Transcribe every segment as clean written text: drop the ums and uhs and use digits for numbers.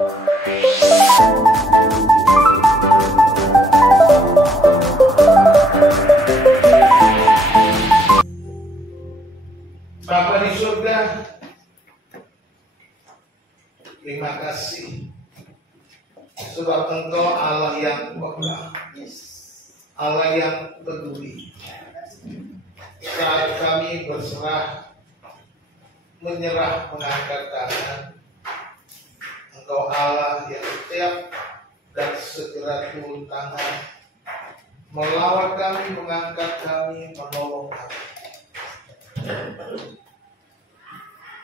Bapa di surga, terima kasih sebab Engkau Allah yang peka, Allah yang peduli. Saat kami berserah, menyerah, mengangkat tangan, Engkau Allah yang setiap dan segera turun tangan, melawat kami, mengangkat kami, menolong kami.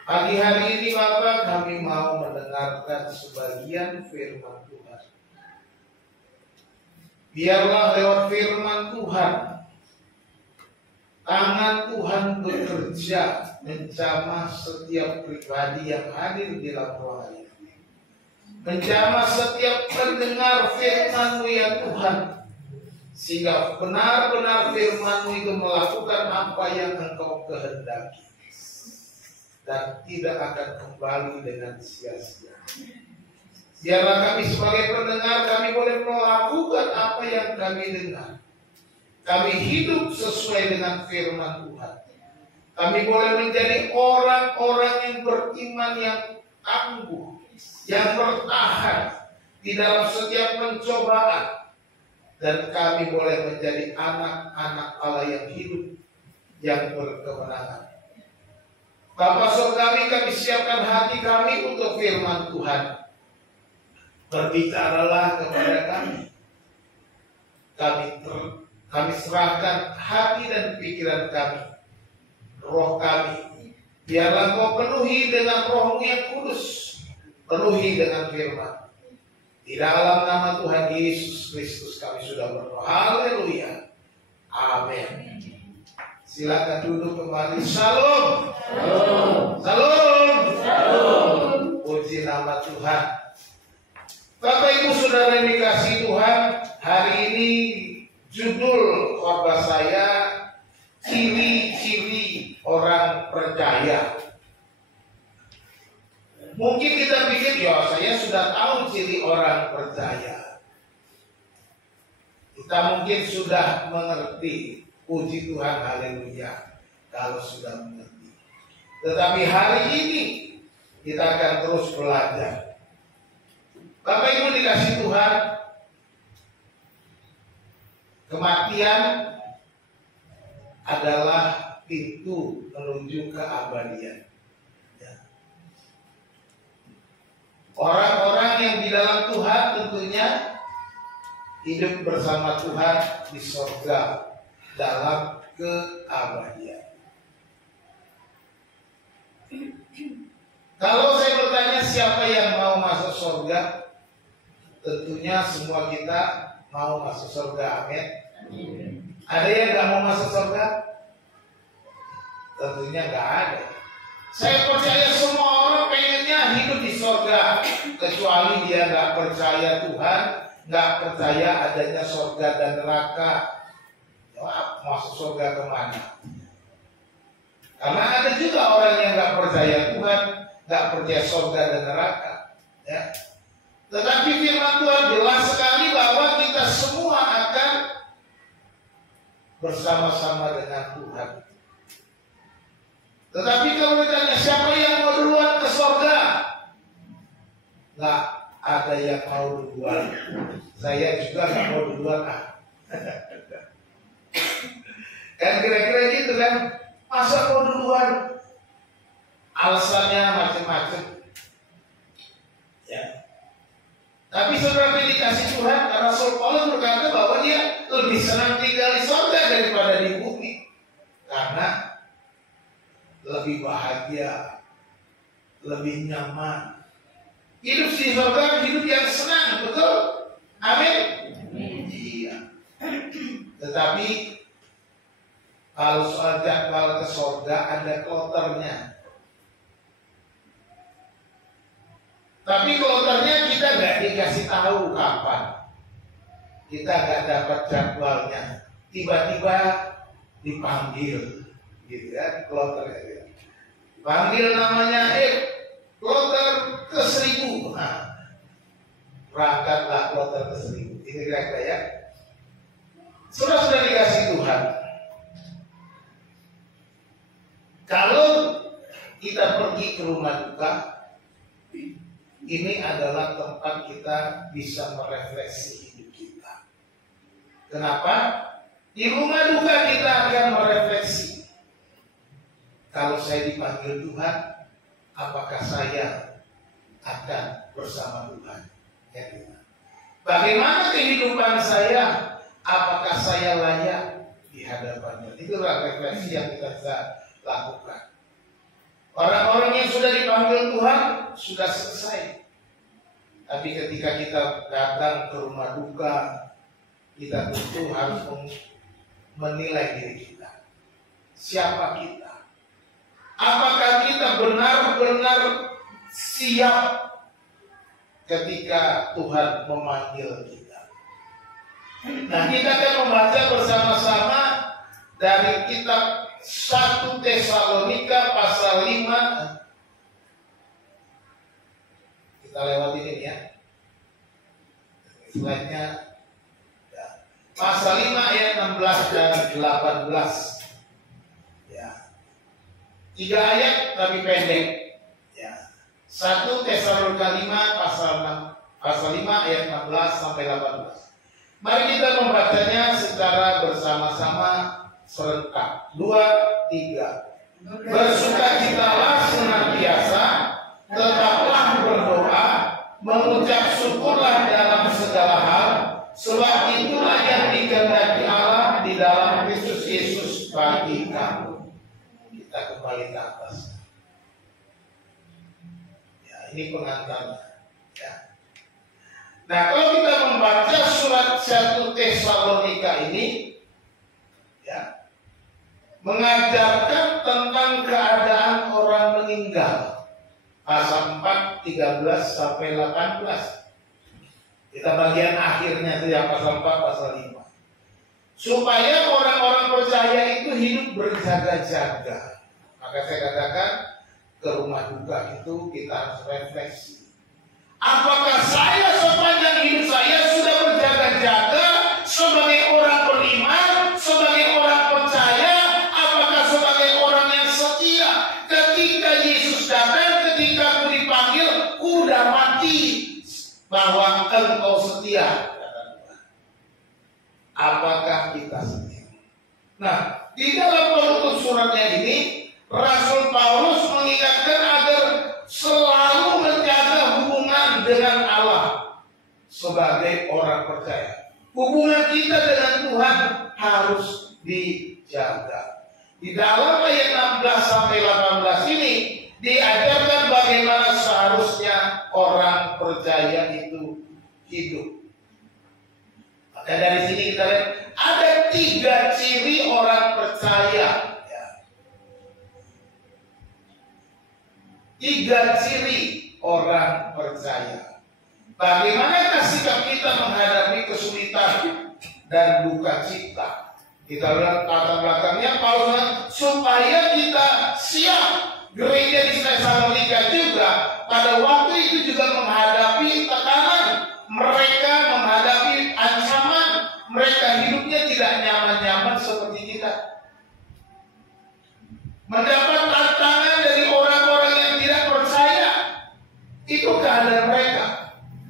Pagi hari ini Bapak, kami mau mendengarkan sebagian firman Tuhan. Biarlah lewat firman Tuhan, tangan Tuhan bekerja menjamah setiap pribadi yang hadir di dalam ruangan ini, menjamah setiap pendengar firman-Mu ya Tuhan, sehingga benar-benar firman-Mu itu melakukan apa yang Engkau kehendaki dan tidak akan kembali dengan sia-sia. Biarlah kami sebagai pendengar, kami boleh melakukan apa yang kami dengar. Kami hidup sesuai dengan firman Tuhan. Kami boleh menjadi orang-orang yang beriman, yang tangguh, yang bertahan di dalam setiap pencobaan. Dan kami boleh menjadi anak-anak Allah yang hidup, yang berkemenangan. Bapa Surgawi, kami siapkan hati kami untuk firman Tuhan. Berbicaralah kepada kami. Kami serahkan hati dan pikiran kami, roh kami. Biarlah Kau penuhi dengan Roh-Mu yang kudus, penuhi dengan firman. Di dalam nama Tuhan Yesus Kristus kami sudah berdoa. Haleluya. Amin. Silakan duduk kembali. Shalom. Shalom. Shalom. Shalom. Puji nama Tuhan. Bapak Ibu Saudara yang dikasihi Tuhan, hari ini judul khotbah saya ciri-ciri orang percaya. Mungkin kita pikir, ya saya sudah tahu ciri orang percaya. Kita mungkin sudah mengerti. Puji Tuhan, haleluya, kalau sudah mengerti. Tetapi hari ini kita akan terus belajar. Bapak Ibu dikasih Tuhan, kematian adalah pintu menuju keabadian. Orang-orang yang di dalam Tuhan tentunya hidup bersama Tuhan di surga dalam keabadian. Kalau saya bertanya siapa yang mau masuk surga, tentunya semua kita mau masuk surga. Amin. Ada yang gak mau masuk surga? Tentunya gak ada. Saya percaya semua orang pengennya hidup di surga, kecuali dia gak percaya Tuhan, gak percaya adanya surga dan neraka. Masuk surga kemana? Karena ada juga orang yang gak percaya Tuhan, gak percaya surga dan neraka, ya. Tetapi firman Tuhan jelas sekali bahwa kita semua akan bersama-sama dengan Tuhan. Tetapi kalau ditanya siapa yang mau duluan ke surga, gak ada yang mau duluan. Saya juga gak mau duluan. Kan kira-kira gitu kan, masa mau duluan? Alasannya macam-macam. Ya. Tapi saudara dikasih Tuhan, Rasul Paulus berkata bahwa dia lebih senang tinggal di surga daripada di bumi, karena lebih bahagia, lebih nyaman. Hidup di surga, hidup yang senang, betul? Amin. Iya. Tetapi kalau soal jadwal ke surga ada kloternya. Tapi kloternya kita nggak dikasih tahu kapan. Kita nggak dapat jadwalnya. Tiba-tiba dipanggil, gitu kan? Kloternya. Panggil namanya, kloter ke 1000. Nah, berangkatlah kloter ke 1000. Ini kira-kira ya. Sudah dikasih Tuhan. Kalau kita pergi ke rumah duka, ini adalah tempat kita bisa merefleksi hidup kita. Kenapa? Di rumah duka kita akan merefleksi. Kalau saya dipanggil Tuhan, apakah saya akan bersama Tuhan? Ya, bagaimana kehidupan saya? Apakah saya layak di hadapannya? Itulah refleksi yang kita bisa lakukan. Orang-orang yang sudah dipanggil Tuhan sudah selesai. Tapi ketika kita datang ke rumah duka, kita tentu harus menilai diri kita. Siapa kita? Apakah kita benar-benar siap ketika Tuhan memanggil kita? Nah, kita akan membaca bersama-sama dari kitab 1 Tesalonika pasal 5. Kita lewati ini ya. Slide-nya. Ya. Pasal 5 ayat 16 dan 18. Ya. 3 ayat tapi pendek. Ya. 1 Tesalonika 5 pasal 5 ayat 16 sampai 18. Mari kita membacanya secara bersama-sama serentak. 2, 3. Bersukacitalah senantiasa, tetaplah berdoa, mengucap syukurlah dalam segala hal, sebab itulah yang dikehendaki Allah di dalam Kristus Yesus bagi kamu. Kita kembali ke atas. Ya, ini pengantarnya. Ya. Nah, kalau kita membaca surat 1 Tesalonika ini, ya, mengajarkan tentang keadaan orang meninggal. Pasal 4, 13 sampai 18. Kita bagian akhirnya itu yang pasal 4, pasal 5. Supaya orang-orang percaya itu hidup berjaga-jaga. Maka saya katakan ke rumah duka itu kita harus refleksi. Apakah saya sepanjang hidup saya sudah berjaga-jaga sebagai orang beriman, sebagai orang percaya? Apakah sebagai orang yang setia? Ketika Yesus datang, ketika aku dipanggil, ku udah mati bahwa engkau setia. Apakah kita setia? Nah, di dalam penutup suratnya ini, Rasul Paulus mengingatkan agar selalu menjaga hubungan dengan Allah sebagai orang percaya. Hubungan kita dengan Tuhan harus dijaga. Di dalam ayat 16 sampai 18 ini diajarkan bagaimana seharusnya orang percaya itu hidup. Maka dari sini kita lihat ada 3 ciri orang percaya. 3 ciri orang percaya. Bagaimanakah sikap kita menghadapi kesulitan dan duka cita? Kita lihat latar belakangnya Paulus supaya kita siap. Gereja di Tesalonika juga pada waktu itu juga menghadapi tekanan. Mereka menghadapi ancaman. Mereka hidupnya tidak nyaman-nyaman seperti kita. Mendapat tantangan dari orang-orang yang tidak percaya. Itu keadaan mereka.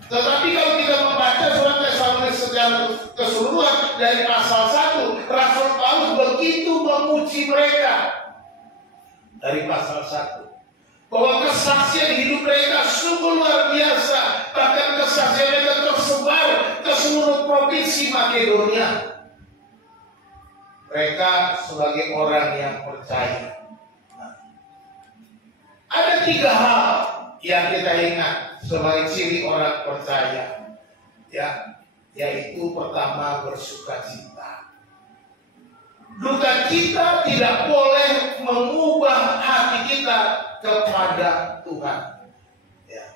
Tetapi kalau kita membaca surat Tesalonika secara keseluruhan dari pasal 1, Rasul Paulus begitu memuji mereka. Dari pasal 1, bahwa kesaksian hidup mereka sungguh luar biasa. Bahkan kesaksian mereka tersebar ke seluruh provinsi Makedonia. Mereka sebagai orang yang percaya. Ada 3 hal yang kita ingat sebagai ciri orang percaya, ya, yaitu pertama bersukacita. Duka cita tidak boleh mengubah hati kita kepada Tuhan. Ya.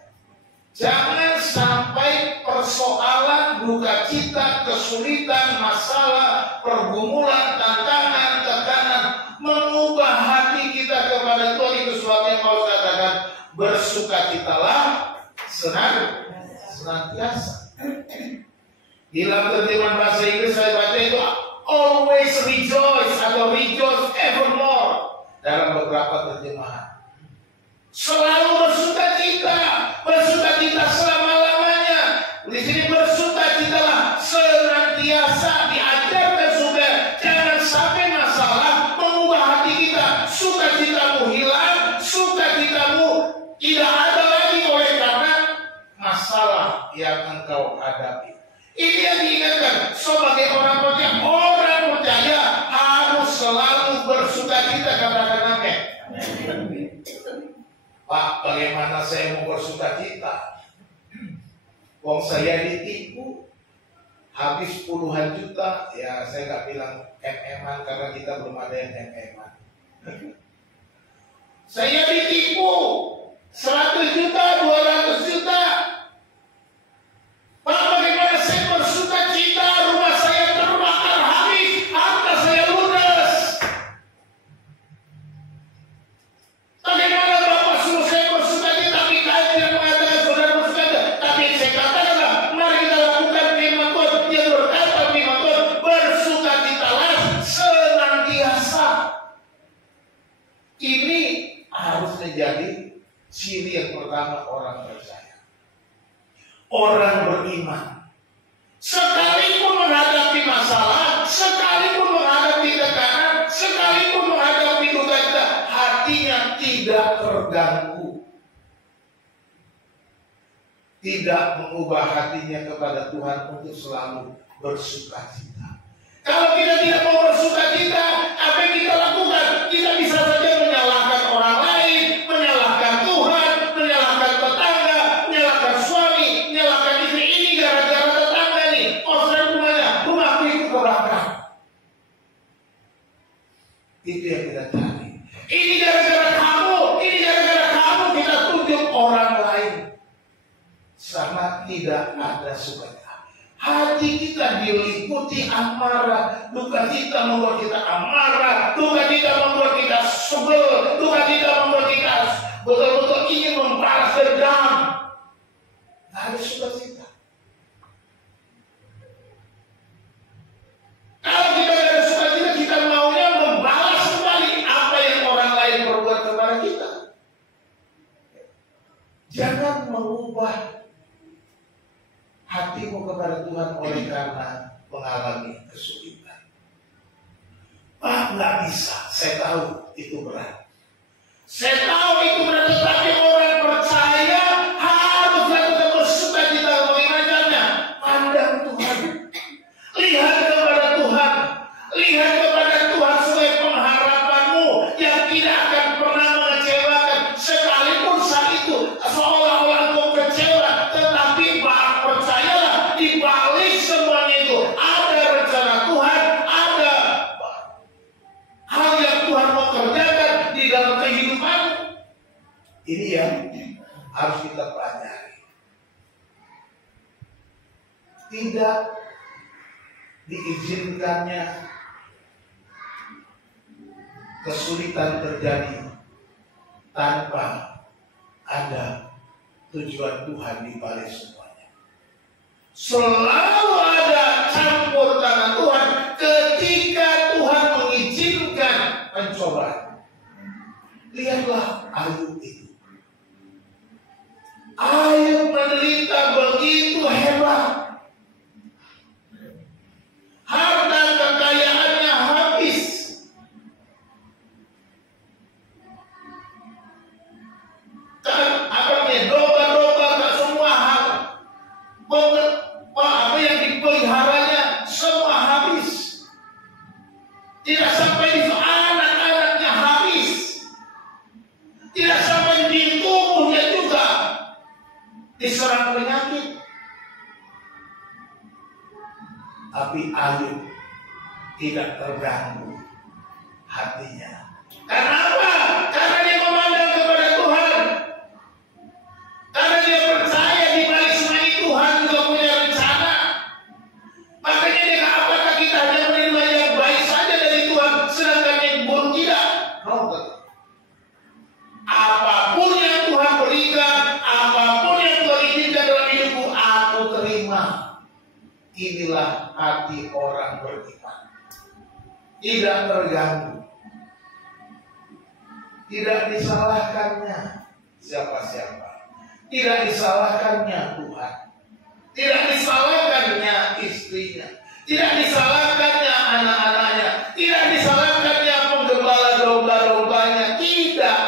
Jangan sampai persoalan, duka cita, kesulitan, masalah, pergumulan, tantangan, tekanan mengubah hati kita kepada Tuhan. Itu sebabnya Paulus katakan bersukacitalah senantiasa. Dalam terjemahan bahasa Inggris saya baca itu always rejoice atau rejoice evermore dalam beberapa terjemahan. Selalu bersukacita selama-lamanya. Di sini bersukacitalah senantiasa, diajarkan sudah. Jangan sampai masalah mengubah hati kita. Sukacitamu hilang, sukacitamu tidak ada lagi oleh karena masalah yang engkau hadapi. Ini yang diingatkan sebagai orang percaya harus selalu bersukacita. Katakan amin. Pak, bagaimana saya mau bersukacita? Wong saya ditipu habis puluhan juta. Ya saya nggak bilang MM-an karena kita belum ada yang MM-an. Saya ditipu 100 juta, 200 juta. Pak, bagaimana saya bersukacita? Rumah saya terbakar habis, harta saya ludes. Bagaimana Bapak suruh saya bersukacita? Tapi kalian tidak mengatakan saudara bersukacita. Tapi saya katakanlah, mari kita lakukan firman Tuhan. Dia berkata firman Tuhan, bersukacitalah senantiasa. Ini harus menjadi ciri yang pertama orang percaya. Orang beriman, sekalipun menghadapi masalah, sekalipun menghadapi tekanan, sekalipun menghadapi duka cita, hatinya tidak terganggu, tidak mengubah hatinya kepada Tuhan untuk selalu bersukacita. Kalau kita tidak mau bersukacita, apa yang kita lakukan? Kita bisa saja menyalahkan orang lain, menyalahkan Tuhan, menyalahkan tetangga, menyalahkan suami, menyalahkan istri. Ini gara-gara tetangga nih, saudara rumahnya, rumahku itu kebakar. Itu yang kita cari. Ini gara-gara kamu kita tunjuk orang lain. Sangat tidak ada sukacita. Hati kita diliputi amarah, duka cita membuat kita amarah, duka cita membuat kita sebel, duka cita membuat kita betul-betul ingin membalas dendam. Tidak ada sukacita. Kalau kita tidak ada sukacita, kita maunya membalas kembali apa yang orang lain perbuat kepada kita. Jangan mengubah hatimu kepada Tuhan oleh karena mengalami kesulitan. Pak, nggak bisa. Saya tahu itu berat. Saya tahu itu berat, tetapi orang percaya harus lakukan bersukacita. Bagaimana caranya? Pandang Tuhan. Lihat kepada Tuhan. Lihat kepada Tuhan sebagai pengharapanmu yang tidak akan pernah mengecewakan. Sekalipun saat itu seolah-olah engkau kecewa, tetapi percayalah di balik semuanya itu ada rencana Tuhan, ada hal yang Tuhan mau kerjakan di dalam kehidupan. Ini yang harus kita pelajari. Tidak diizinkannya kesulitan terjadi tanpa ada tujuan Tuhan di balik semuanya. Selalu ada campur tangan Tuhan ketika Tuhan mengizinkan pencobaan. Lihatlah Ayub itu. Ayub menderita begitu hebat. Harta kekayaannya habis. Domba-domba tak semua hal. Apa yang dipeliharanya semua habis. Tidak sampai di anak-anaknya habis. Tidak sampai di tubuhnya juga diserang penyakit. Tapi Ayub tidak terganggu hatinya. Kenapa? Karena dia memandang kepada Tuhan. Karena dia percaya di balik semua itu Tuhan juga punya rencana. Makanya dia, apakah kita hanya menerima yang baik saja dari Tuhan, sedangkan yang buruk tidak? Apapun yang Tuhan berikan, apapun yang Tuhan izinkan dalam hidupku, inilah hati orang beriman. Tidak terganggu. Tidak disalahkannya siapa-siapa. Tidak disalahkannya Tuhan. Tidak disalahkannya istrinya. Tidak disalahkannya anak-anaknya. Tidak disalahkannya penggembala domba-dombanya. Tidak.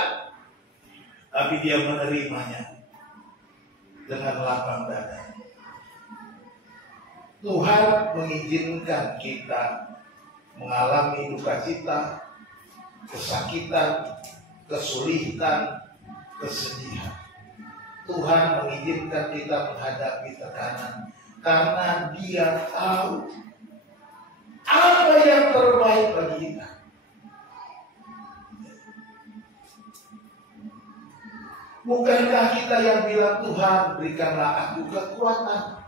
Tapi dia menerimanya dengan lapang dada. Tuhan mengizinkan kita mengalami duka cita, kesakitan, kesulitan, kesedihan. Tuhan mengizinkan kita menghadapi tekanan karena Dia tahu apa yang terbaik bagi kita. Bukankah kita yang bilang, Tuhan berikanlah aku kekuatan.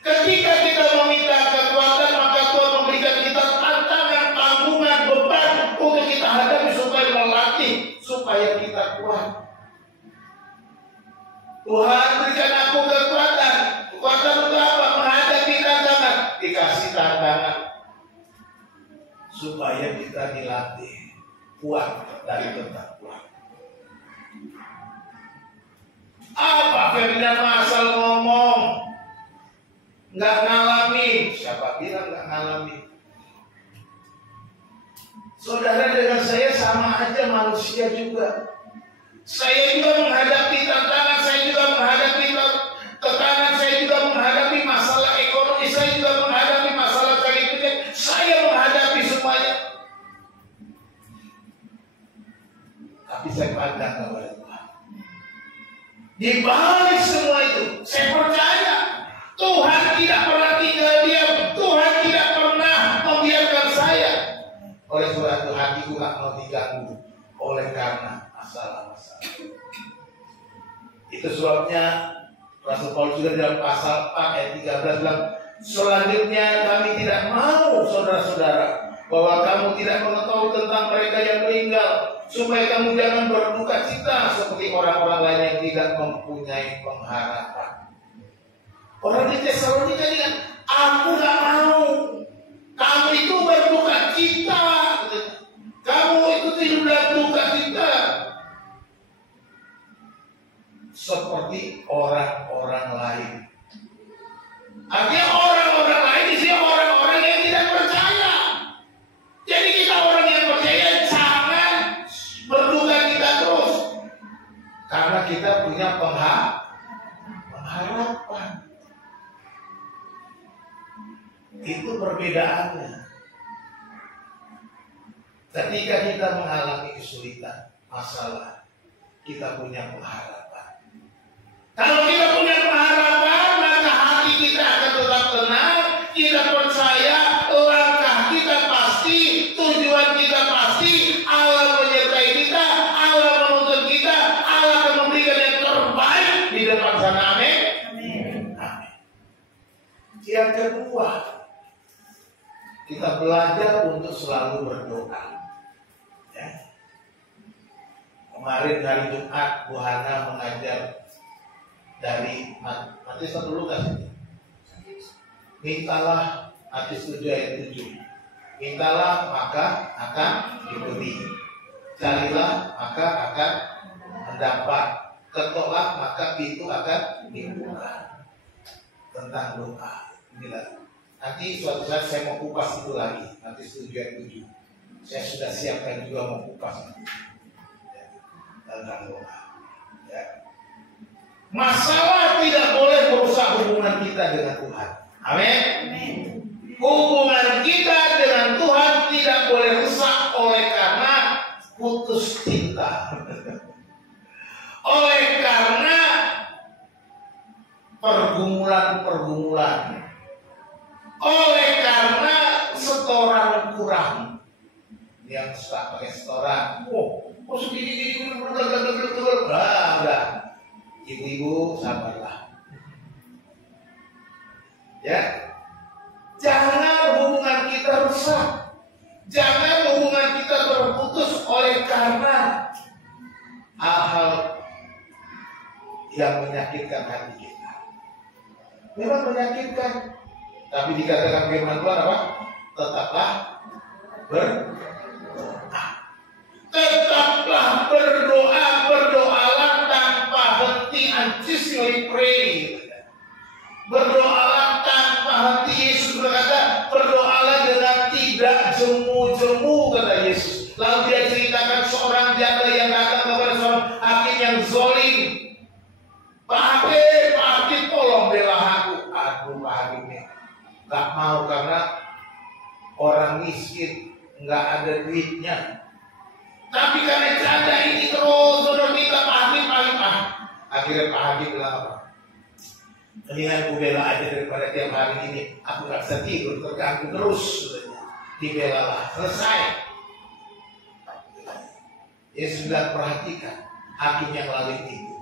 Ketika kita meminta kekuatan, maka Tuhan memberikan kita tantangan, tanggungan, beban untuk kita hadapi supaya melatih, supaya kita kuat. Tuhan berikan aku kekuatan. Kekuatan untuk apa? Menghadapi tantangan. Dikasih tantangan supaya kita dilatih kuat dari tetap kuat. Apa Ferdinand asal ngomong nggak ngalami? Siapa bilang nggak ngalami? Saudara, dengan saya sama aja, manusia juga. Saya juga menghadapi tantangan, saya juga menghadapi tekanan, saya juga menghadapi masalah ekonomi, saya juga menghadapi masalah politik, saya menghadapi semuanya. Tapi saya pandang kepada Tuhan. Di balik semua itu, saya percaya Tuhan tidak pernah tinggal diam. Tuhan tidak pernah membiarkan saya. Oleh sebab itu hatiku tak mau diganggu oleh karena masalah-masalah. Itu sebabnya Rasul Paulus juga dalam pasal 4 ayat 13 bilang, selanjutnya kami tidak mau saudara-saudara bahwa kamu tidak mengetahui tentang mereka yang meninggal, supaya kamu jangan berduka cita seperti orang-orang lain yang tidak mempunyai pengharapan. Orang di Tesalonika ini kan, aku gak mau kamu itu berduka cita, kamu itu tidak duka cita seperti orang-orang lain. Artinya orang-orang lain di sini orang-orang yang tidak percaya. Jadi kita orang yang percaya jangan berduka cita terus, karena kita punya pengharapan. Itu perbedaannya. Ketika kita mengalami kesulitan, masalah, kita punya pengharapan. Kalau kita punya pengharapan, maka hati kita akan tetap tenang. Kita percaya langkah kita pasti, tujuan kita pasti. Allah menyertai kita, Allah menuntun kita, Allah akan memberikan yang terbaik di depan sana. Amin. Amin. Yang kedua, kita belajar untuk selalu berdoa. Ya. Kemarin hari Jumat, Bu Hana mengajar dari Matius 1 Lukas. Mintalah, Matius 7 ayat 7. Mintalah maka akan diberi. Carilah maka akan mendapat. Ketoklah maka pintu akan dibuka. Tentang doa. Inilah. Nanti suatu saat saya mau kupas itu lagi. Nanti 7 ayat 7. Saya sudah siapkan juga mau kupas nanti. Ya, tentang doa. Ya. Masalah tidak boleh merusak hubungan kita dengan Tuhan. Amin. Hubungan kita dengan Tuhan tidak boleh rusak oleh karena putus cinta. Oleh karena pergumulan-pergumulan. Oleh karena setoran kurang. Yang suka pakai setoran, segini udah. Ibu-ibu sabarlah. Ya, jangan hubungan kita rusak. Jangan hubungan kita terputus oleh karena hal-hal yang menyakitkan hati kita. Memang menyakitkan. Tapi dikatakan firman Tuhan apa? Tetaplah tetaplah berdoa, berdoalah tanpa henti, unceasingly pray. Berdoalah tanpa henti. Yesus berkata, berdoalah dengan tidak jemu-jemu, kata Yesus. Lalu dia ceritakan seorang janda yang datang kepada seorang hakim yang zolim. Pak Hakim, tolong bela aku. Aduh, Pak Hakimnya gak mau karena orang miskin, gak ada duitnya. Tapi karena janda ini terus minta Pak Hakim. Akhirnya Pak Hakim bilang apa? Mendingan aku bela aja daripada tiap hari ini aku gak bisa tidur, terganggu terus. Dibelalah, selesai. Yesus sudah perhatikan hakim yang lalai itu.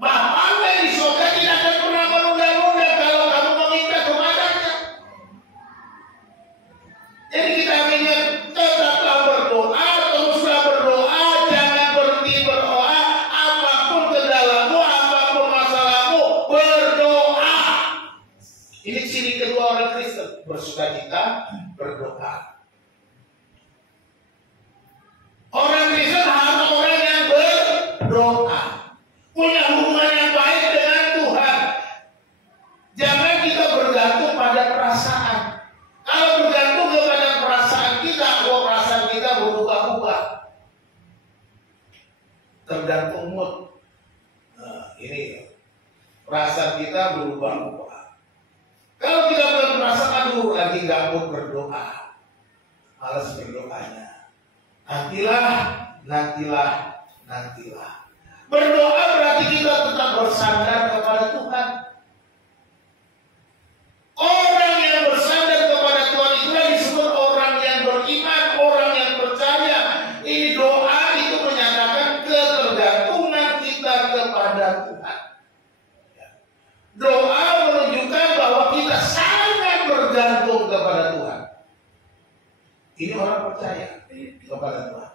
Bapaknya di surga tidak akan pernah menunda-nunda kalau kamu meminta kepadanya. Jadi kita ingat, tetaplah berdoa, teruslah berdoa, jangan berhenti berdoa. Apapun kendalamu, apapun masalahmu, berdoa. Ini ciri kedua orang Kristen, bersukacita, berdoa. Orang Kristen harus orang yang berdoa, punya hubungan yang baik dengan Tuhan. Jangan kita bergantung pada perasaan. Kalau bergantung kepada perasaan kita, perasaan kita berubah-ubah. Tergantung mood. Nah, ini perasaan kita berubah-ubah. Kalau kita merasa aduh lagi nggak mau berdoa, malas berdoanya. Nantilah. Berdoa berarti kita tetap bersandar kepada Tuhan. Orang yang bersandar kepada Tuhan itulah disebut orang yang beriman, orang yang percaya. Ini doa itu menyatakan ketergantungan kita kepada Tuhan. Doa menunjukkan bahwa kita sangat bergantung kepada Tuhan. Ini orang percaya kepada Tuhan.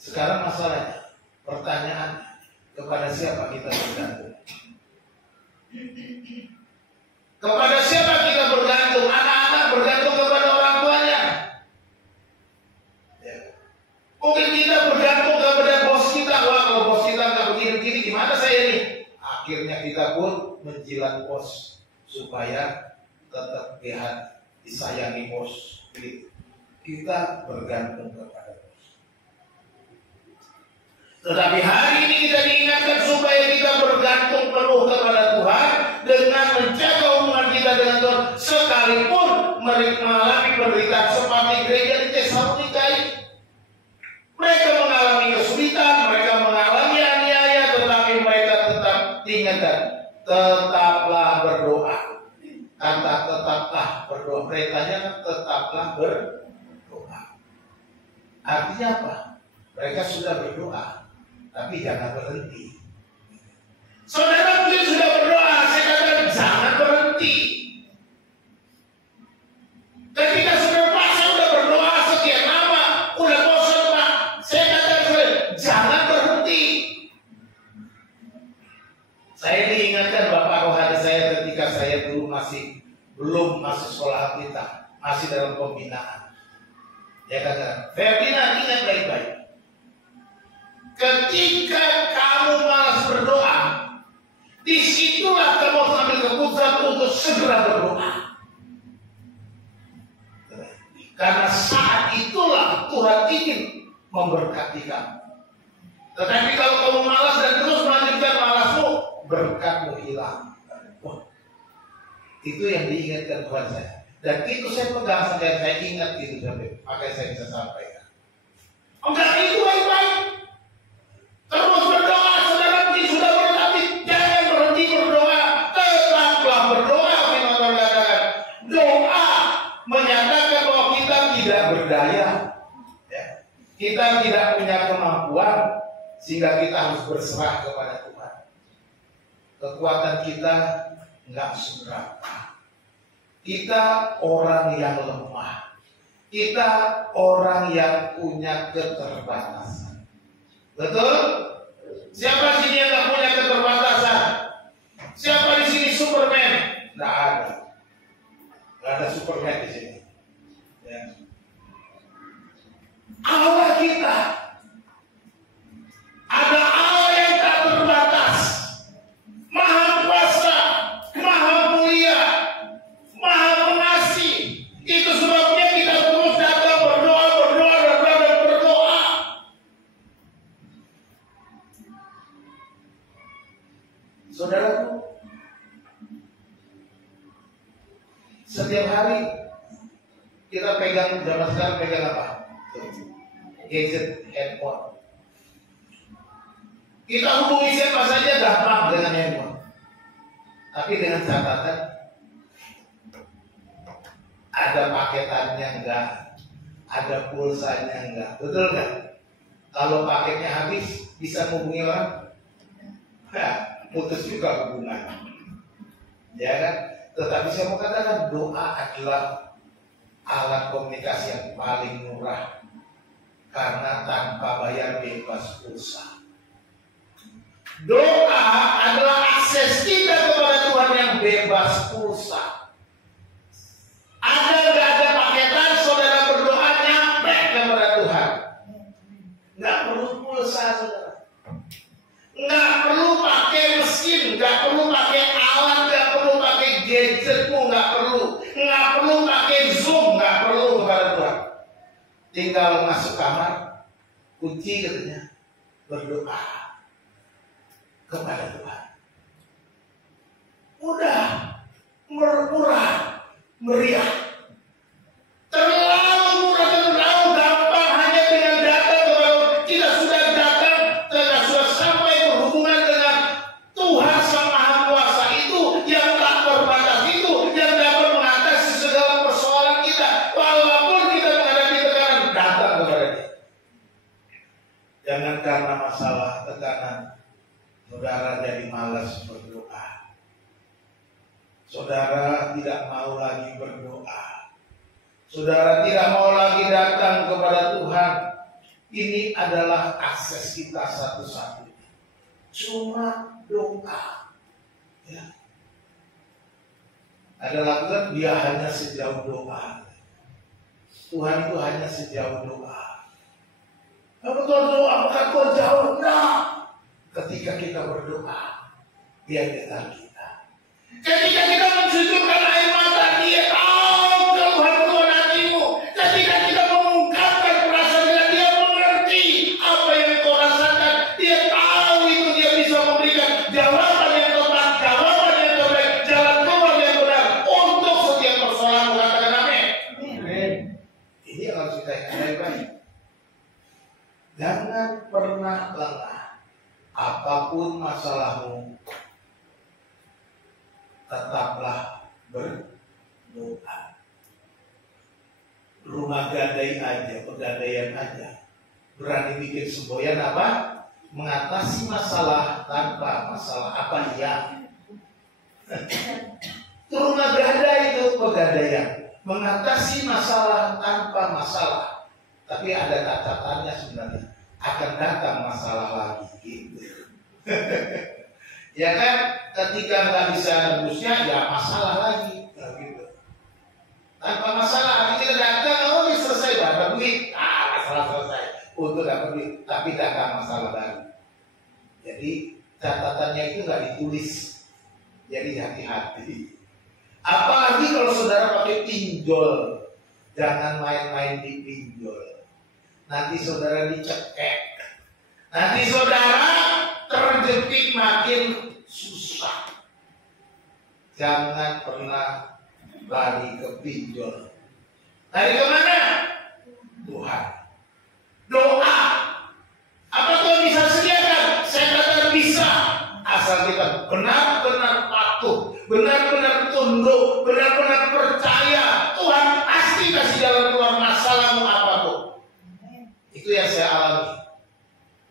Sekarang masalahnya, pertanyaannya, kepada siapa kita bergantung? Kepada siapa kita bergantung? Anak-anak bergantung kepada orang tuanya. Ya. Mungkin kita bergantung kepada bos kita. Wah, kalau bos kita nggak begini-begini, gimana saya ini? Akhirnya kita pun menjilat bos supaya tetap lihat disayangi bos. Kita bergantung kepada bos. Tetapi hari ini kita diingatkan supaya kita bergantung penuh kepada Tuhan dengan menjaga hubungan kita dengan Tuhan, sekalipun mengalami penderitaan seperti gereja di Tesalonika ini. Mereka mengalami kesulitan, mereka mengalami aniaya, tetapi mereka tetap diingatkan, tetaplah berdoa. Kata tetaplah berdoa, mereka tetaplah berdoa. Artinya apa? Mereka sudah berdoa, tapi jangan berhenti. Saudara mungkin sudah berdoa, saya katakan jangan berhenti. Ketika sudah Pak, saya sudah berdoa sekian lama, udah bosan Pak, saya katakan jangan berhenti. Saya diingatkan Bapak rohani saya ketika saya dulu belum masuk sekolah kita, masih dalam pembinaan. Dia katakan, Ferdinand, ingat baik-baik. Ketika kamu malas berdoa, disitulah kamu harus ambil keputusan untuk segera berdoa. Karena saat itulah Tuhan ingin memberkati kamu. Tetapi kalau kamu malas dan terus melanjutkan malasmu, berkatmu hilang. Itu yang diingatkan Tuhan saya. Dan itu saya pegang sampai saya ingat itu sampai makanya saya bisa sampaikan. Enggak, itu baik-baik. Terus berdoa, saudara mungkin sudah berhenti, jangan berhenti berdoa, tetaplah berdoa. Firman Tuhan katakan, doa menyatakan bahwa kita tidak berdaya, ya. Kita tidak punya kemampuan, sehingga kita harus berserah kepada Tuhan. Kekuatan kita nggak seberapa. Kita orang yang lemah. Kita orang yang punya keterbatasan. Betul? Siapa di sini yang nggak punya keterbatasan? Siapa di sini Superman? Nggak Saudaraku, setiap hari kita pegang, zaman sekarang pegang apa? Gadget, handphone. Kita hubungi siapa saja gampang dengan handphone. Tapi dengan catatan, ada paketannya enggak, ada pulsanya enggak, betul enggak? Kalau paketnya habis, bisa menghubungi orang, putus juga hubungan, ya kan? Tetapi saya mau katakan, doa adalah alat komunikasi yang paling murah, karena tanpa bayar bebas pulsa. Doa adalah akses kita kepada Tuhan yang bebas pulsa. Ada paketan, saudara berdoa nyampe kepada Tuhan. Nggak perlu pulsa, saudara. Nggak perlu pakai mesin, nggak perlu pakai alat, nggak perlu pakai gadgetmu, nggak perlu pakai Zoom, nggak perlu kepada Tuhan. Tinggal masuk kamar, kunci katanya, berdoa kepada Tuhan. Udah, murah, meriah. Terlalu murah dan terlalu gampang, hanya dengan datang kepada kita sudah datang, kita sudah sampai berhubungan dengan Tuhan Sang Maha Kuasa itu, yang tak terbatas itu, yang dapat mengatasi segala persoalan kita. Walaupun kita menghadapi tekanan, datang kepada Dia. Jangan karena masalah tekanan saudara jadi malas berdoa. Saudara tidak mau lagi berdoa. Saudara tidak mau lagi datang kepada Tuhan. Ini adalah akses kita satu-satunya. Cuma doa. Ya. Ada lagukan, dia hanya sejauh doa. Tuhan itu hanya sejauh doa. Apa Tuhan doa? Apakah Tuhan jauh? Nah, ketika kita berdoa, Dia dengar kita. Ketika kita mencucurkan air mata, Dia tahu keluhan hatimu. Ketika kita mengungkapkan perasaan kita, Dia mengerti apa yang kau rasakan. Dia tahu itu, Dia bisa memberikan jawaban yang tepat, jawaban yang terbaik, jalan keluar yang benar untuk setiap persoalan. Katakan amin. Ini yang harus kita ingat baik-baik. Jangan pernah lengah. Apapun masalahmu, tetaplah berdoa. Rumah gadai aja, pegadaian aja, berani bikin semboyan apa? Mengatasi masalah tanpa masalah. Apa ya? Rumah gadai itu pegadaian, mengatasi masalah tanpa masalah. Tapi ada catatannya sebenarnya, akan datang masalah lagi gitu. Ya kan, ketika nggak bisa nebusnya, ya masalah lagi gitu. Tanpa masalah, kita datang, oh ini selesai, dapat duit, masalah selesai, untuk dapat duit, tapi datang masalah baru. Jadi catatannya itu nggak ditulis, jadi hati-hati. Apalagi kalau saudara pakai pinjol, jangan main-main di pinjol. Nanti saudara dicekek, nanti saudara terjepit makin susah. Jangan pernah lari ke pinjol. Lari kemana? Tuhan. Doa. Apa Tuhan bisa sediakan? Saya katakan bisa. Asal kita benar-benar patuh, benar-benar tunduk, benar-benar percaya. Tuhan pasti kasih jalan keluar masalahmu apapun. Itu yang saya alami.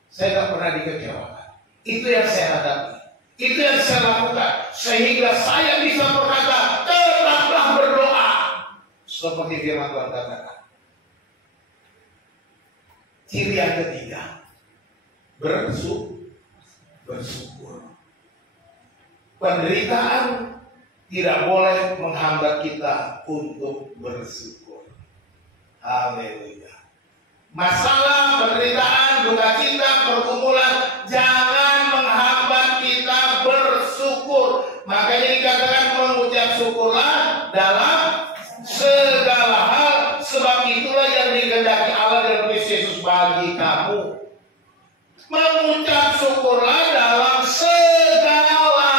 Saya tidak pernah dikecewakan. Itu yang saya hadapi. Itu yang saya lakukan. Sehingga saya bisa berkata, tetaplah berdoa. Seperti firman Tuhan katakan. Ciri yang ketiga, bersyukur. Penderitaan tidak boleh menghambat kita untuk bersyukur. Haleluya. Masalah, penderitaan, duka cita, pergumulan jangan menghambat kita bersyukur. Makanya dikatakan mengucap syukurlah dalam segala hal, sebab itulah yang dikehendaki Allah dan Kristus Yesus bagi kamu. Mengucap syukurlah dalam segala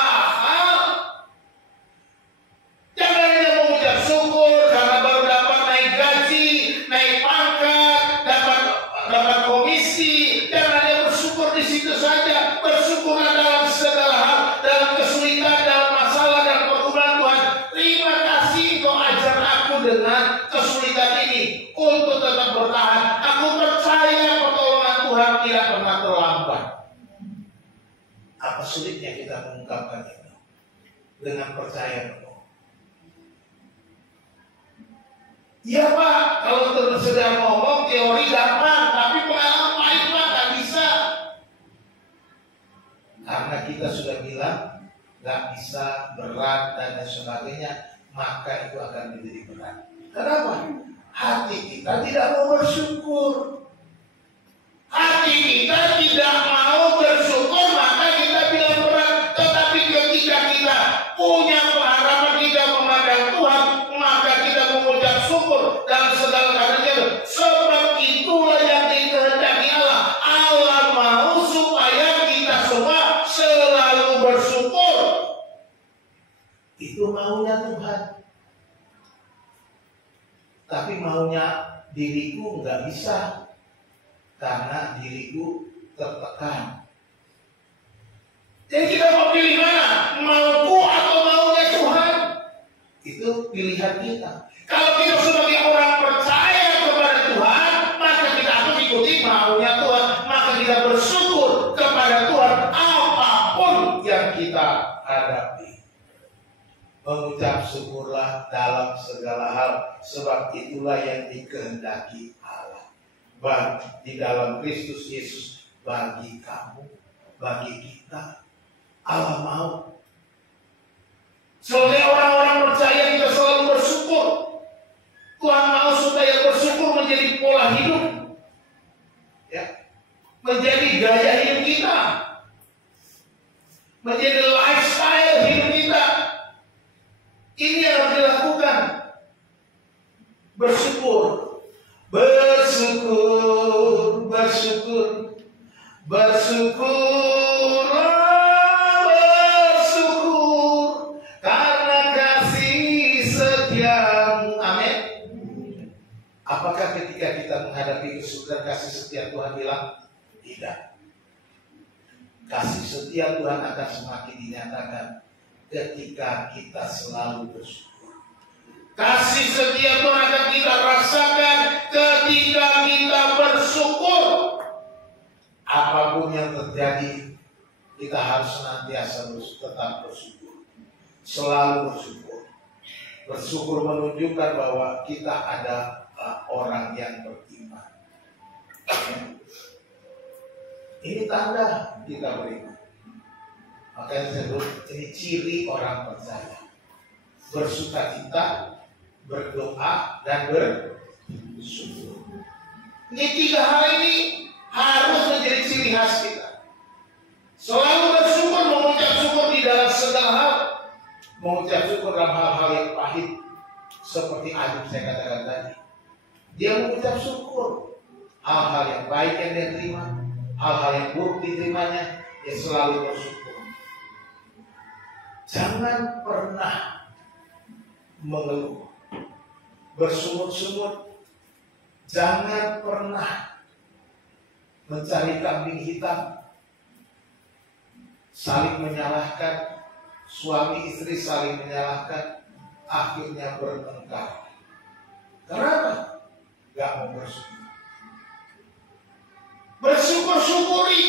akan mengungkapkan itu dengan percaya penuh. Iya Pak, kalau sedang ngomong teori gampang, tapi pengalaman pahit Pak nggak bisa. Karena kita sudah bilang nggak bisa, berat dan sebagainya, maka itu akan menjadi berat. Kenapa? Hati kita tidak mau bersyukur. Hati kita tidak mau bersyukur, maka kita bilang berat. Tetapi ketika kita punya pengharapan, kita memandang Tuhan, maka kita mengucap syukur dalam segala keadaan. Sebab itulah yang dikehendaki Allah. Allah mau supaya kita semua selalu bersyukur. Itu maunya Tuhan. Tapi maunya diriku nggak bisa, karena diriku tertekan. Jadi kita mau pilih mana? Mauku atau maunya Tuhan? Itu pilihan kita. Kalau kita sebagai orang percaya kepada Tuhan, maka kita harus ikuti maunya Tuhan. Maka kita bersyukur kepada Tuhan apapun yang kita hadapi. Mengucap syukurlah dalam segala hal, sebab itulah yang dikehendaki Allah. Di dalam Kristus Yesus, bagi kamu, bagi kita, Allah mau. Sebagai orang-orang percaya kita selalu bersyukur. Tuhan mau supaya bersyukur menjadi pola hidup, ya, menjadi gaya hidup kita, menjadi lifestyle hidup kita. Ini yang harus dilakukan. Bersyukur, bersyukur, bersyukur, bersyukurlah, bersyukur karena kasih setiamu. Amin. Apakah ketika kita menghadapi kesulitan kasih setia Tuhan hilang? Tidak. Kasih setia Tuhan akan semakin dinyatakan ketika kita selalu bersyukur. Kasih setia Tuhan akan kita rasakan ketika kita bersyukur. Apapun yang terjadi, kita harus senantiasa tetap bersyukur. Selalu bersyukur. Bersyukur menunjukkan bahwa kita adalah orang yang beriman. Ini tanda kita beriman. Makanya saya sebut ini ciri orang percaya. Bersukacita, berdoa, dan bersyukur. Ini tiga hal ini harus menjadi ciri khas kita. Selalu bersyukur, mengucap syukur di dalam segala hal. Mengucap syukur dalam hal-hal yang pahit, seperti Ayub saya katakan tadi. Dia mengucap syukur. Hal-hal yang baik yang dia terima, hal-hal yang buruk diterimanya, dia selalu bersyukur. Jangan pernah mengeluh, bersungut-sungut. Jangan pernah mencari kambing hitam, saling menyalahkan, suami istri saling menyalahkan, akhirnya bertengkar. Kenapa? Gak mau bersyukur. Bersyukur-syukuri.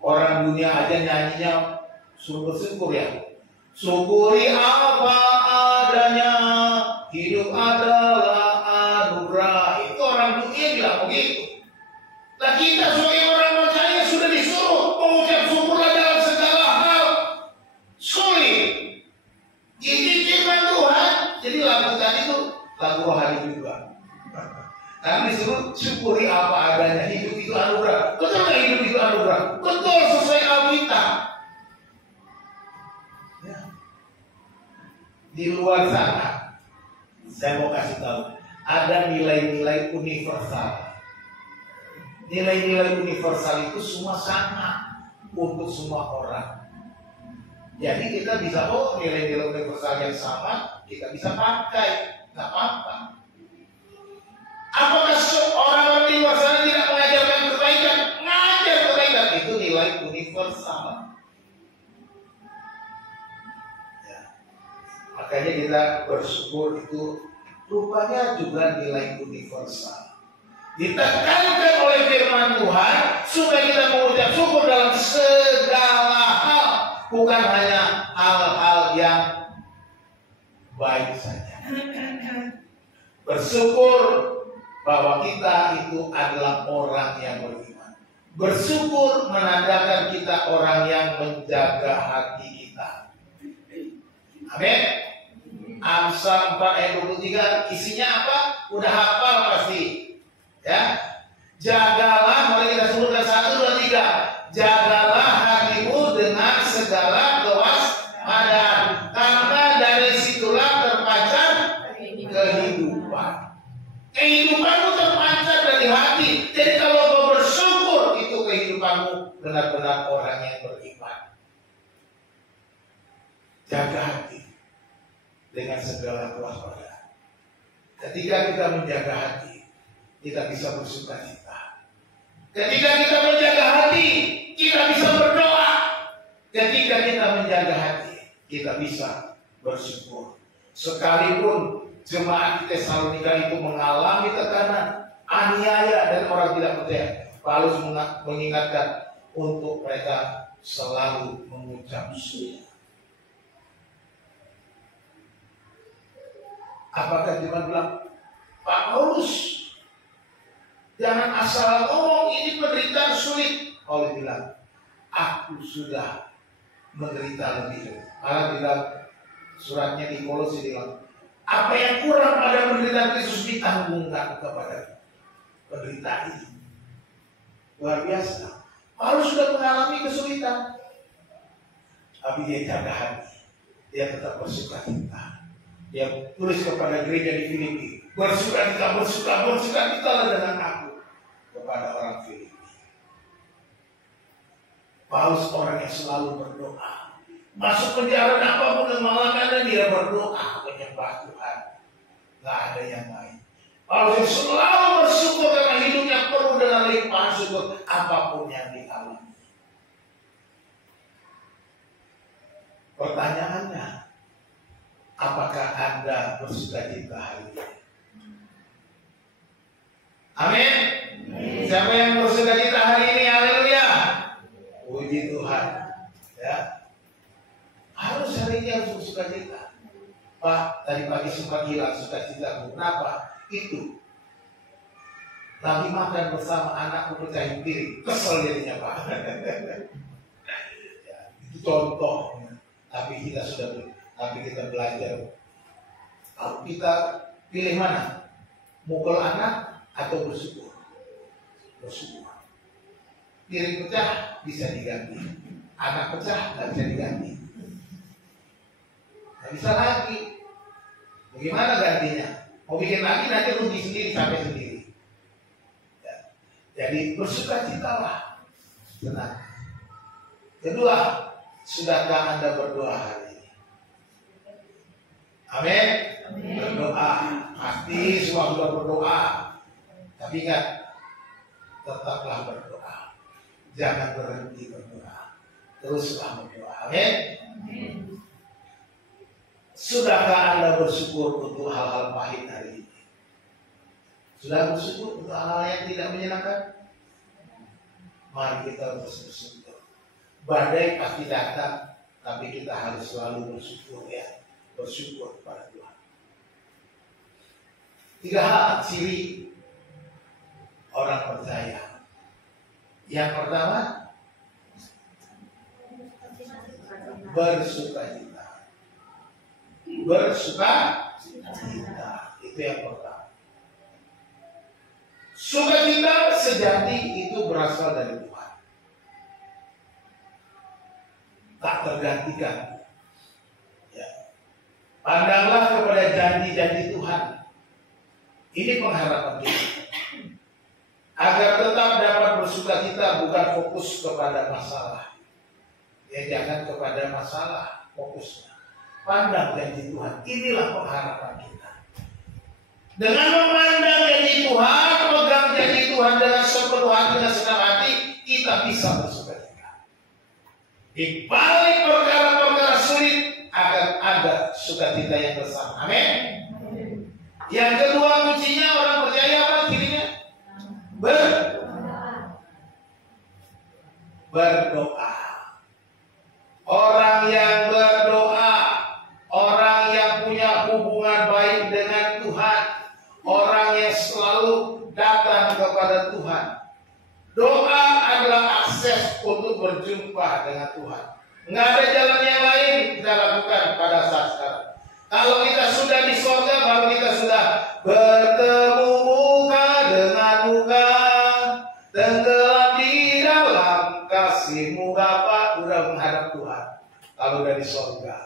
Orang dunia aja nyanyinya suruh bersyukur ya. Syukuri apa adanya, hidup adalah anugerah. Itu orang dunia bilang begitu. Nah kita sebagai orang percaya sudah disuruh mengucap syukurlah dalam segala hal. Sulit. Ini firman Tuhan. Jadi lagu tadi itu lagu rohani juga. Karena disuruh syukuri apa adanya, hidup itu anugerah. Betul nggak hidup itu anugerah? Betul, sesuai Alkitab. Di luar sana, saya mau kasih tahu, ada nilai-nilai universal. Nilai-nilai universal itu semua sama untuk semua orang. Jadi kita bisa, nilai-nilai universal yang sama, kita bisa pakai, nggak apa-apa. Apakah orang-orang di luar sana tidak mengajarkan kebaikan? Mengajar kebaikan, itu nilai universal. Makanya kita bersyukur itu rupanya juga nilai universal. Ditekankan oleh firman Tuhan supaya kita mengucap syukur dalam segala hal. bukan hanya hal-hal yang baik saja. Bersyukur bahwa kita itu adalah orang yang beriman. Bersyukur menandakan kita orang yang menjaga hati kita. Amin. Amsal 4 ayat 23 isinya apa? Udah hafal pasti. Ya. Jagalah, mari kita sebutkan 1, 2, 3. Jagalah hatimu dengan segala kewaspadaan, karena dari situlah terpancar kehidupan. Kehidupanmu terpancar dari hati. Jadi kalau kau bersyukur, itu kehidupanmu benar-benar orang yang beriman. Jaga hati dengan segala kewaspadaan. Ketika kita menjaga hati, kita bisa bersuka cita. Ketika kita menjaga hati, kita bisa berdoa. Ketika kita menjaga hati, kita bisa bersyukur. Sekalipun jemaat di Tesalonika itu mengalami tekanan, aniaya dan orang tidak percaya, Paulus mengingatkan untuk mereka selalu mengucap syukur. Apakah jemaat bilang, Pak Paulus, jangan asal ngomong, ini penderitaan sulit. Paulus bilang, aku sudah menderita lebih. Malah bilang, suratnya di Kolose bilang, apa yang kurang pada penderitaan Kristus ditanggungkan kepada penderitaan ini. Luar biasa. Paulus sudah mengalami kesulitan, tapi dia jaga hati. Dia tetap bersuka cita. Dia tulis kepada gereja di Filipi, bersuka cita dengan aku kepada orang Filipi. Paulus orang yang selalu berdoa. Masuk penjara apapun yang mengalami, dia berdoa menyembah Tuhan. Gak ada yang lain. Paulus yang selalu bersyukur karena hidupnya penuh dengan limpahan syukur apapun yang dialami. Pertanyaannya, apakah Anda bersuka cita hari ini? Amin. Siapa yang bersuka cita hari ini? Haleluya. Puji Tuhan. Ya. Harus hari ini harus bersuka cita. Pak, tadi pagi sempat hilang sukacitaku. Kenapa? Itu. Lagi makan bersama anakku pecahin piring. Kesel jadinya, Pak. Ya, itu contoh. Tapi kita belajar. Kalau kita pilih mana? Mukul anak atau bersyukur? Bersyukur. Piring pecah bisa diganti. Anak pecah tak bisa diganti. Tidak bisa lagi. Bagaimana gantinya? Mau bikin lagi nanti rugi sendiri sampai sendiri. Ya. Jadi bersukacitalah. Tenang. Kedua, sudahkah Anda berdoa hari ini? Amin. Berdoa. Pasti semua sudah berdoa. Tapi ingat, tetaplah berdoa. Jangan berhenti berdoa. Teruslah berdoa. Amin. Sudahkah Anda bersyukur untuk hal-hal pahit hari ini? Sudah bersyukur untuk hal-hal yang tidak menyenangkan? Mari kita terus bersyukur. Badai pasti datang, tapi kita harus selalu bersyukur ya. Bersyukur kepada Tuhan. 3 hal ciri orang percaya. Yang pertama, bersuka cita. Bersuka cita. Itu yang pertama. Sukacita sejati itu berasal dari Tuhan. Tak tergantikan. Ya. Pandanglah kepada janji-janji Tuhan. Ini pengharapan kita. Agar tetap dapat bersukacita, bukan fokus kepada masalah. Ya, jangan kepada masalah fokusnya. Pandang janji Tuhan. Inilah pengharapan kita. Dengan memandang janji Tuhan, pegang janji Tuhan dengan sepenuh hati dan senang hati, kita bisa bersukacita. Di balik perkara-perkara sulit akan ada sukacita yang bersama. Amin. Yang kedua kuncinya orang percaya apa cirinya? Berdoa. Orang dengan Tuhan. Nggak ada jalan yang lain kita lakukan pada saat sekarang. Kalau kita sudah di surga, baru kita sudah bertemu muka dengan muka, tenggelam di dalam kasih-Mu Bapa, udah menghadap Tuhan. Kalau udah di surga,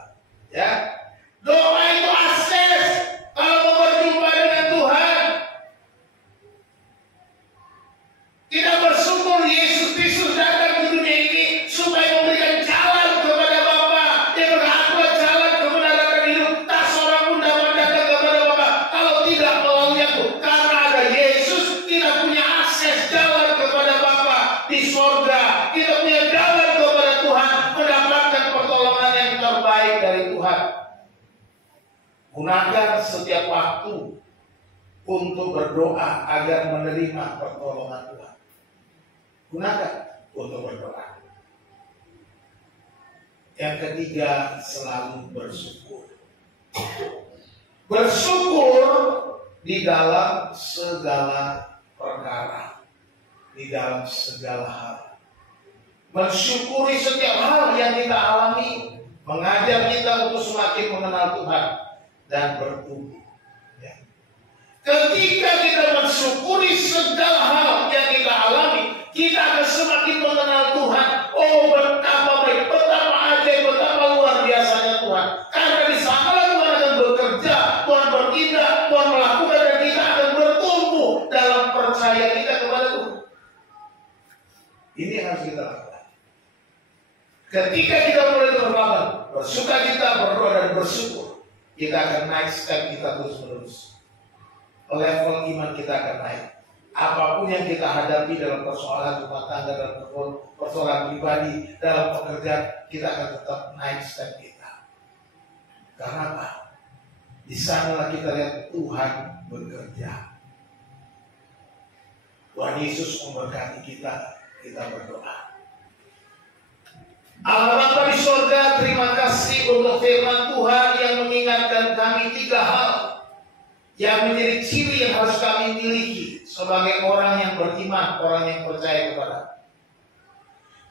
ya. Doa itu akses. Kalau mau berjumpa dengan Tuhan, kita bersyukur Yesus Kristus datang ke dunia ini supaya memberikan jalan kepada Bapa. Dia berhak jalan kebenaran dan hidup. Tak seorang pun dapat datang kepada Bapa kalau tidak melalui aku. Karena ada Yesus, kita punya akses jalan kepada Bapa di surga. Kita punya jalan kepada Tuhan, mendapatkan pertolongan yang terbaik dari Tuhan. Gunakan setiap waktu untuk berdoa agar menerima pertolongan Tuhan. Gunakan untuk berdoa. Yang ketiga, selalu bersyukur. Bersyukur di dalam segala perkara, di dalam segala hal. Mensyukuri setiap hal yang kita alami, mengajar kita untuk semakin mengenal Tuhan dan bertumbuh. Ya. Ketika kita mensyukuri segala hal yang kita alami, kita akan semakin mengenal Tuhan. Oh, betapa baik, betapa ajaib, betapa luar biasanya Tuhan. Karena di sana Tuhan akan bekerja, Tuhan bertindak, Tuhan melakukan, dan kita akan bertumbuh dalam percaya kita kepada Tuhan. Ini yang harus kita lakukan. Ketika kita mulai terbangun, bersuka kita, berdoa dan bersyukur, kita akan naik step kita terus menerus. Level iman kita akan naik. Apapun yang kita hadapi dalam persoalan rumah tangga, dalam persoalan pribadi, dalam pekerjaan, kita akan tetap naik step kita. Karena apa? Di sanalah kita lihat Tuhan bekerja. Tuhan Yesus memberkati kita berdoa. Allah Bapa di surga, terima kasih untuk firman Tuhan yang mengingatkan kami 3 hal yang menjadi ciri yang harus kami miliki sebagai orang yang beriman, orang yang percaya kepada,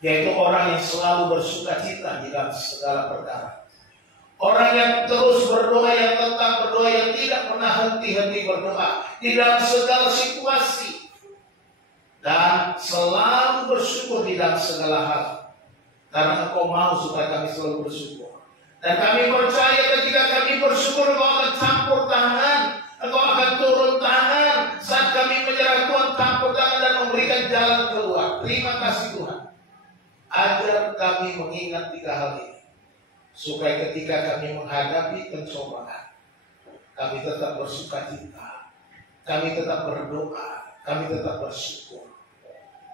yaitu orang yang selalu bersuka cita di dalam segala perkara, orang yang terus berdoa, yang tetap berdoa, yang tidak pernah henti-henti berdoa di dalam segala situasi, dan selalu bersyukur di dalam segala hal, karena Engkau mau supaya kami selalu bersyukur. Dan kami percaya ketika kami bersyukur, Engkau akan campur tangan, Engkau akan turun tangan saat kami menyerah. Tuhan campur tangan dan memberikan jalan keluar. Terima kasih Tuhan. Ajar kami mengingat 3 hal ini, supaya ketika kami menghadapi pencobaan, kami tetap bersuka cita, kami tetap berdoa, kami tetap bersyukur,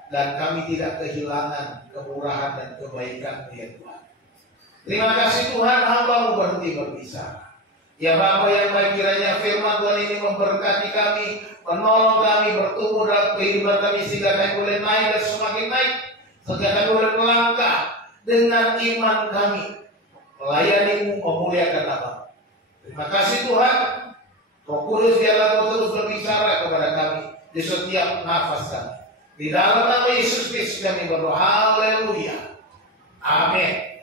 dan kami tidak kehilangan kemurahan dan kebaikan ya Tuhan. Terima kasih Tuhan, hamba-Mu berhenti berbicara. Ya Bapa yang baik, kiranya firman Tuhan ini memberkati kami, menolong kami bertumbuh dalam kehidupan kami, sehingga kami boleh naik dan semakin naik, sehingga kami boleh melangkah dengan iman kami, melayani-Mu, memuliakan nama-Mu. Terima kasih Tuhan. Roh Kudus biarlah Kau terus berbicara kepada kami di setiap nafas kami. Di dalam nama Yesus Kristus kami berdoa. Haleluya. Amin.